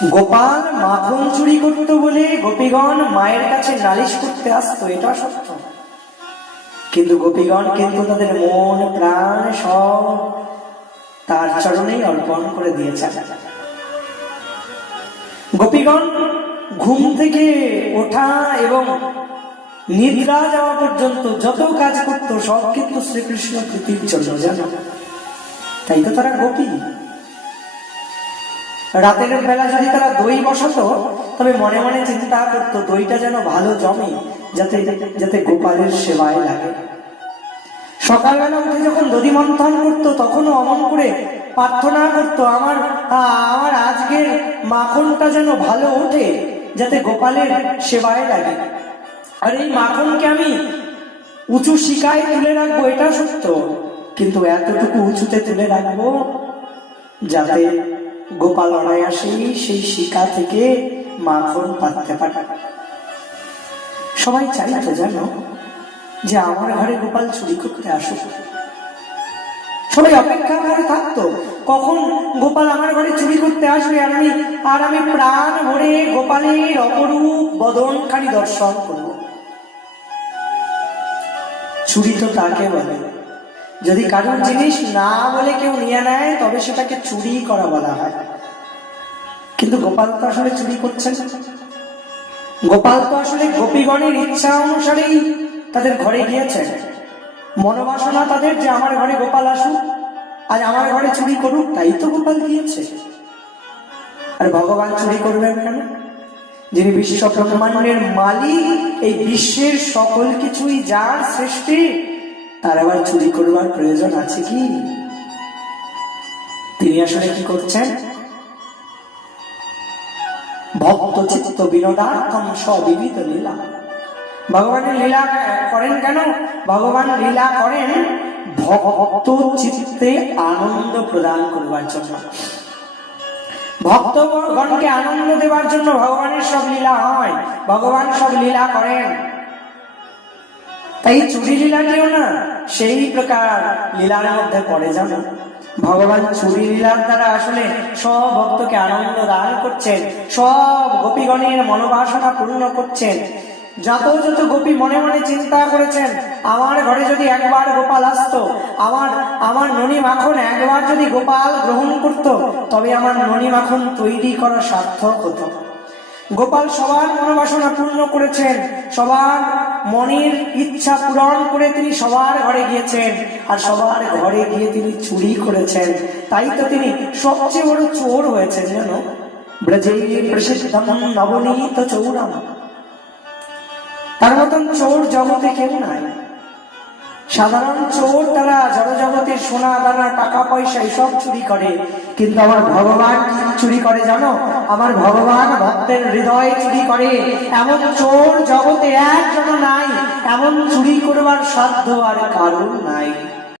গোপাল মাখন চুরি করতো বলে গোপীগণ মায়ের কাছে নালিশ করতে আসতো, এটা সত্য। কিন্তু গোপীগণ কিন্তু তাদের মন প্রাণ সব তার চরণেই অর্পণ করে দিয়েছে। গোপীগণ ঘুম থেকে ওঠা এবং নিদ্রা যাওয়া পর্যন্ত যত কাজ করতো সব কিন্তু শ্রীকৃষ্ণ প্রীতির জন্য, জানো? তাই তো তারা গোপী। রাতের বেলা যদি তারা দই বসাতো তবে মনে মনে চিন্তা করতো দইটা যেন ভালো জমে, যাতে যাতে গোপালের সেবায় লাগে। সকালবেলা উঠে যখন দধি মন্থন করতো তখনও অমন করে প্রার্থনা করতো আমার আজকের মাখনটা যেন ভালো ওঠে, যাতে গোপালের সেবায় লাগে। আর এই মাখনকে আমি উঁচু শিকায় তুলে রাখবো, এটা সত্য, কিন্তু এতটুকু উঁচুতে তুলে রাখবো যাতে গোপাল অনায়াসেই সেই শিকা থেকে মাখন পাততে পারে। সবাই চাইতো জানো যে আমার ঘরে গোপাল চুরি করতে আসুক। সবাই অপেক্ষা করে থাকতো কখন গোপাল আমার ঘরে চুরি করতে আসবে, আর আমি প্রাণ ভরে গোপালের অপরূপ বদনখানি দর্শন করব। চুরি তো তাকে বলে যদি কারোর জিনিস না বলে কেউ নিয়ে নেয়, তবে সেটাকে চুরি করা বলা হয়। কিন্তু গোপাল তো আসলে চুরি করছেন। গোপাল তো আসলে গোপীগণের ইচ্ছা অনুসারেই তাদের ঘরে গিয়েছেন। মনোবাসনা তাদের যে আমার ঘরে গোপাল আসুক, আজ আমার ঘরে চুরি করুক, তাই তো গোপাল গিয়েছে। আর ভগবান চুরি করবেন কেন? যিনি বিশ্ব ব্রহ্মাণ্ডের মালিক, এই বিশ্বের সকল কিছুই যার সৃষ্টি, তার আবার চুরি করবার প্রয়োজন আছে কি? তিনি আসলে কি করছেন? ভক্ত চিত্ত বিনোদার্থম সবিবিধ লীলা। ভগবানের লীলা করেন কেন? ভগবান লীলা করেন ভক্ত চিত্তে আনন্দ প্রদান করবার জন্য, ভক্তগণকে আনন্দ দেবার জন্য ভগবানের সব লীলা হয়, ভগবান সব লীলা করেন। তাই চুরি লীলাটিও না সেই প্রকার লীলার মধ্যে পড়ে। জানো, ভগবান চুরি লীলার দ্বারা আসলে সব ভক্তকে আনন্দ দান করছেন, সব গোপীগণের মনোবাসনা পূর্ণ করছেন। যত যত গোপী মনে মনে চিন্তা করেছেন আমার ঘরে যদি একবার গোপাল আসতো, আমার ননি মাখন একবার যদি গোপাল গ্রহণ করত, তবে আমার ননি মাখন তৈরি করা সার্থক হতো। গোপাল সবার মনোবাসনা পূর্ণ করেছেন, সবার মনের ইচ্ছা পূরণ করে তিনি সবার ঘরে গিয়েছেন, আর সবার ঘরে গিয়ে তিনি চুরি করেছেন। তাই তো তিনি সবচেয়ে বড় চোর হয়েছেন। জানো, ব্রজে প্রসিদ্ধম নবনীত চৌরম, তার মতন চোর জগতে কেউ নাই। সাধারণ চোর তারা জড়জগতের সোনা দানা টাকা পয়সা এসব চুরি করে, কিন্তু আমার ভগবান চুরি করে জানো? আমার ভগবান ভক্তের হৃদয় চুরি করে। এমন চোর জগতে একজন নাই, এমন চুরি করবার সাধ্য আর কারণ নাই।